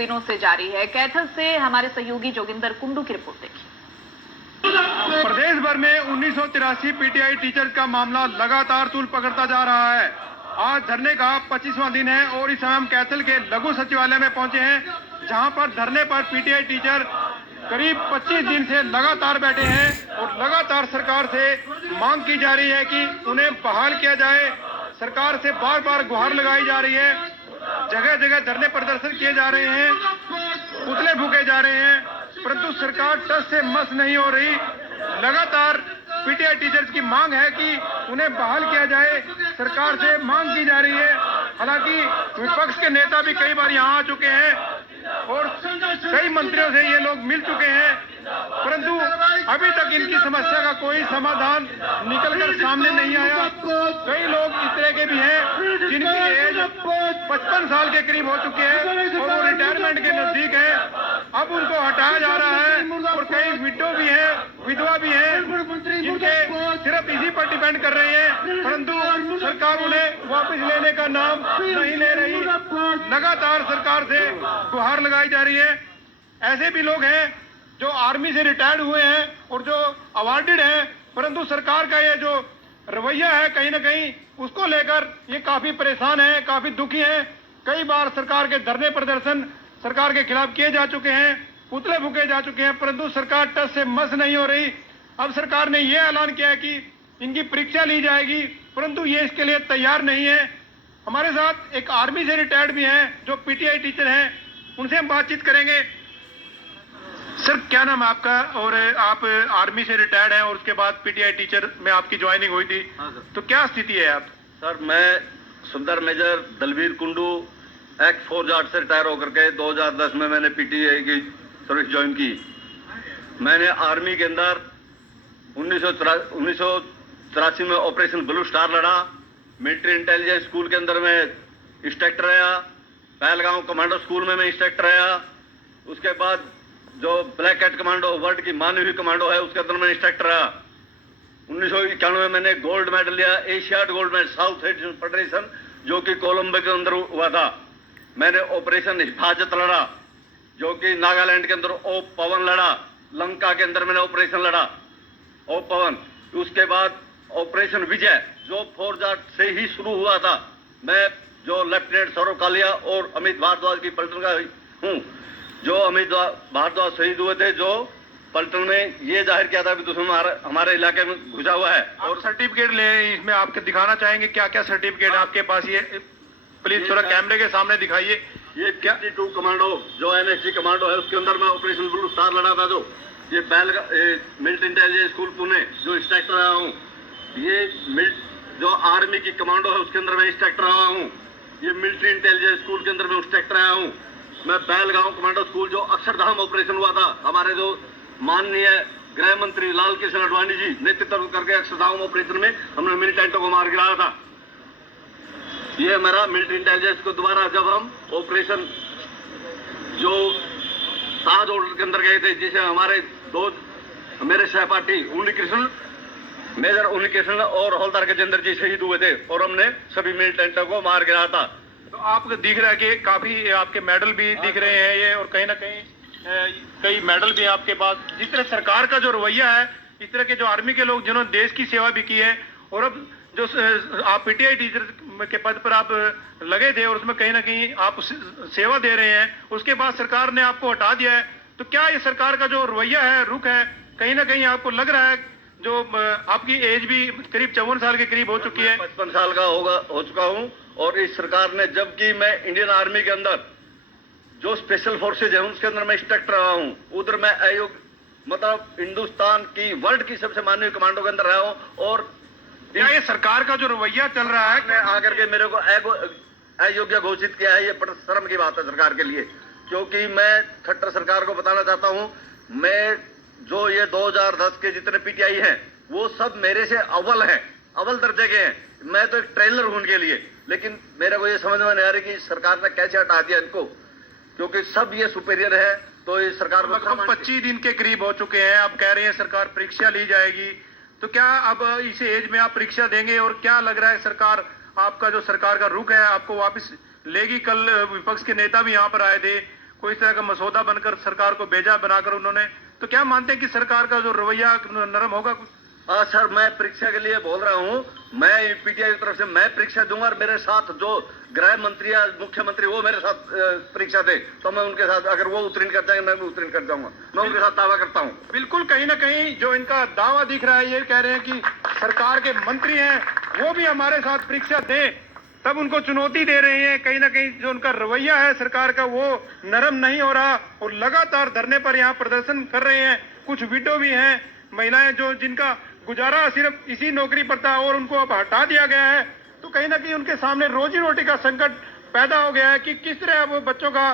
दिनों से जारी है। कैथल से हमारे सहयोगी जोगिंदर कुंडू की रिपोर्ट देखिए। प्रदेश भर में 1983 पीटीआई टीचर्स का मामला लगातार तूल पकड़ता जा रहा है। आज धरने का 25वां दिन है और इस समय हम कैथल के लघु सचिवालय में पहुंचे हैं, जहां पर धरने पर पीटीआई टीचर करीब 25 दिन से लगातार बैठे हैं और लगातार सरकार से मांग की जा रही है कि उन्हें बहाल किया जाए। सरकार से बार बार गुहार लगाई जा रही है, जगह जगह धरने प्रदर्शन किए जा रहे हैं, पुतले फूके जा रहे हैं, परंतु सरकार टस से मस नहीं हो रही। लगातार पीटीआई टीचर्स की मांग है कि उन्हें बहाल किया जाए, सरकार से मांग की जा रही है। हालांकि विपक्ष के नेता भी कई बार यहां आ चुके हैं और कई मंत्रियों से ये लोग मिल चुके हैं, परंतु अभी तक इनकी समस्या का कोई समाधान निकलकर सामने नहीं आया। कई लोग इस तरह के भी हैं जिनकी एज 55 साल के करीब हो चुके हैं और वो रिटायरमेंट के नजदीक है। अब उनको हटाया जा रहा है और कई विडो भी हैं, विधवा भी हैं, जिनके सिर्फ इसी पर डिपेंड कर रही है, परंतु सरकार उन्हें वापस लेने का नाम नहीं ले रही। लगातार सरकार से गुहार लगाई जा रही है। ऐसे भी लोग हैं जो आर्मी से रिटायर्ड हुए हैं और जो अवार्डेड हैं, परंतु सरकार का ये जो रवैया है कहीं ना कहीं उसको लेकर ये काफी परेशान है, काफी दुखी हैं। कई बार सरकार के धरने प्रदर्शन सरकार के खिलाफ किए जा चुके हैं, पुतले फूके जा चुके हैं, परंतु सरकार टस से मस नहीं हो रही। अब सरकार ने यह ऐलान किया है कि इनकी परीक्षा ली जाएगी, परंतु ये इसके लिए तैयार नहीं है। हमारे साथ एक आर्मी से रिटायर्ड भी हैं जो पीटीआई टीचर हैं, उनसे हम बातचीत करेंगे। सर, क्या नाम है आपका? और आप आर्मी से रिटायर्ड हैं और उसके बाद पीटीआई टीचर में आपकी ज्वाइनिंग हुई थी। हाँ सर। तो क्या स्थिति है आप? सर, मैं सुबेदार मेजर दलवीर कुंडू एक्ट 4 जाट से रिटायर होकर के 2010 में मैंने पीटीआई की सर्विस ज्वाइन की। मैंने आर्मी के अंदर 1983 में ऑपरेशन ब्लू स्टार लड़ा। मिलिट्री इंटेलिजेंस स्कूल के अंदर मैं इंस्ट्रक्टर रहा। पहलगांव कमांडो स्कूल में मैं इंस्ट्रक्टर रहा। उसके बाद जो ब्लैक कैट कमांडो वर्ल्ड की मानी हुई कमांडो है उसके अंदर मैं इंस्ट्रक्टर रहा। 1991 में मैंने गोल्ड मेडल लिया, Asiad gold medal south Asian federation, जो कि कोलंबो के अंदर हुआ था। मैंने ऑपरेशन हिफाजत लड़ा, जो कि नागालैंड के अंदर ओ पवन लड़ा। लंका के अंदर मैंने ऑपरेशन लड़ा ओ पवन। उसके बाद ऑपरेशन विजय जो 4 जाट से ही शुरू हुआ था। मैं जो लेफ्टिनेंट सौरभ कालिया और अमित भारद्वाज की पलटन का हूँ। जो अमित भारद्वाज शहीद हुए थे, जो पलटन में ये जाहिर किया था कि दुश्मन हमारे इलाके में घुसा हुआ है। और सर्टिफिकेट ले, इसमें आपके दिखाना चाहेंगे क्या क्या सर्टिफिकेट आपके पास? ये प्लीज थोड़ा कैमरे के सामने दिखाइए। ये क्या 52 कमांडो जो एनएसजी कमांडो है उसके अंदर मैं ऑपरेशन ब्लू स्टार लड़ा था। जो ये मिलिट्री इंटेलिजेंस स्कूल पुणे जो इंस्ट्रक्टर रहा हूँ। ये जो आर्मी की कमांडो है उसके अंदर मैं इंस्ट्रक्टर रहा हूँ। ये मिलिट्री इंटेलिजेंस स्कूल के अंदर मैं इंस्ट्रक्टर रहा हूँ। मैं बैलगांव कमांडो स्कूल जो अक्षरधाम ऑपरेशन हुआ था, हमारे जो माननीय गृह मंत्री लाल कृष्ण आडवाणी जी नेतृत्व करके अक्षरधाम ऑपरेशन में हमने मिलिटेंटों को मार गिराया था। ये मेरा मिलिट्री इंटेलिजेंस को दोबारा जब हम ऑपरेशन जो ताज ऑर्डर के अंदर गए थे, जिसे हमारे मेरे सहपाठी मेजर उन्नी कृष्ण और हौलदार गजेंद्र जी शहीद हुए थे और हमने सभी मिलिटेंटों को मार गिराया था। तो आपको दिख रहा है कि काफी आपके मेडल भी दिख रहे हैं ये, और कहीं ना कहीं कई मेडल भी आपके पास। जिस तरह सरकार का जो रवैया है, इस तरह के जो आर्मी के लोग जिन्होंने देश की सेवा भी की है, और अब जो आप पीटीआई टीचर के पद पर आप लगे थे और उसमें कहीं ना कहीं आप सेवा दे रहे हैं, उसके बाद सरकार ने आपको हटा दिया है। तो क्या ये सरकार का जो रवैया है, रुख है, कहीं ना कहीं आपको लग रहा है, जो आपकी एज भी करीब 54 साल के करीब हो चुकी है? 55 साल का हो चुका हूँ। और इस सरकार ने, जबकि मैं इंडियन आर्मी के अंदर जो स्पेशल फोर्सेज है उसके अंदर मैं इंस्ट्रक्टर रहा हूँ, उधर मैं मतलब हिंदुस्तान की वर्ल्ड की सबसे माननीय कमांडो के अंदर रहा हूँ। और क्या ये सरकार का जो रवैया चल रहा है, आकर के मेरे को अयोग्य घोषित किया है, ये बड़ा शर्म की बात है सरकार के लिए। क्योंकि मैं खट्टर सरकार को बताना चाहता हूँ, मैं जो ये 2010 के जितने पीटीआई हैं वो सब मेरे से अव्वल हैं, अव्वल दर्जे के हैं। मैं तो एक ट्रेलर हूं उनके लिए, लेकिन मेरे को ये समझ में नहीं आ रही कि सरकार ने कैसे हटा दिया इनको, क्योंकि सब ये सुपीरियर है। तो ये सरकार लगभग 25 दिन के करीब हो चुके हैं, अब कह रहे हैं सरकार परीक्षा ली जाएगी। तो क्या अब इस एज में आप परीक्षा देंगे, और क्या लग रहा है सरकार, आपका जो सरकार का रुख है, आपको वापस लेगी? कल विपक्ष के नेता भी यहाँ पर आए थे, कोई इस तरह का मसौदा बनकर सरकार को भेजा बनाकर उन्होंने, तो क्या मानते हैं कि सरकार का जो रवैया नरम होगा कुछ? हाँ सर, मैं परीक्षा के लिए बोल रहा हूँ। मैं पीटीआई की तरफ से मैं परीक्षा दूंगा और मेरे साथ जो गृह मंत्री या मुख्यमंत्री वो मेरे साथ परीक्षा दे, तो मैं उनके साथ, अगर वो उत्तीर्ण कर जाएंगे मैं भी उत्तीर्ण कर जाऊंगा। मैं उनके साथ दावा करता हूँ। बिल्कुल, कहीं ना कहीं जो इनका दावा दिख रहा है, ये कह रहे हैं कि सरकार के मंत्री हैं वो भी हमारे साथ परीक्षा दें, तब उनको चुनौती दे रहे हैं। कहीं ना कहीं जो उनका रवैया है सरकार का वो नरम नहीं हो रहा और लगातार धरने पर यहाँ प्रदर्शन कर रहे हैं। कुछ विडो भी हैं, महिलाएं जो जिनका गुजारा सिर्फ इसी नौकरी पर था और उनको अब हटा दिया गया है, तो कहीं ना कहीं उनके सामने रोजी रोटी का संकट पैदा हो गया है कि किस तरह वो बच्चों का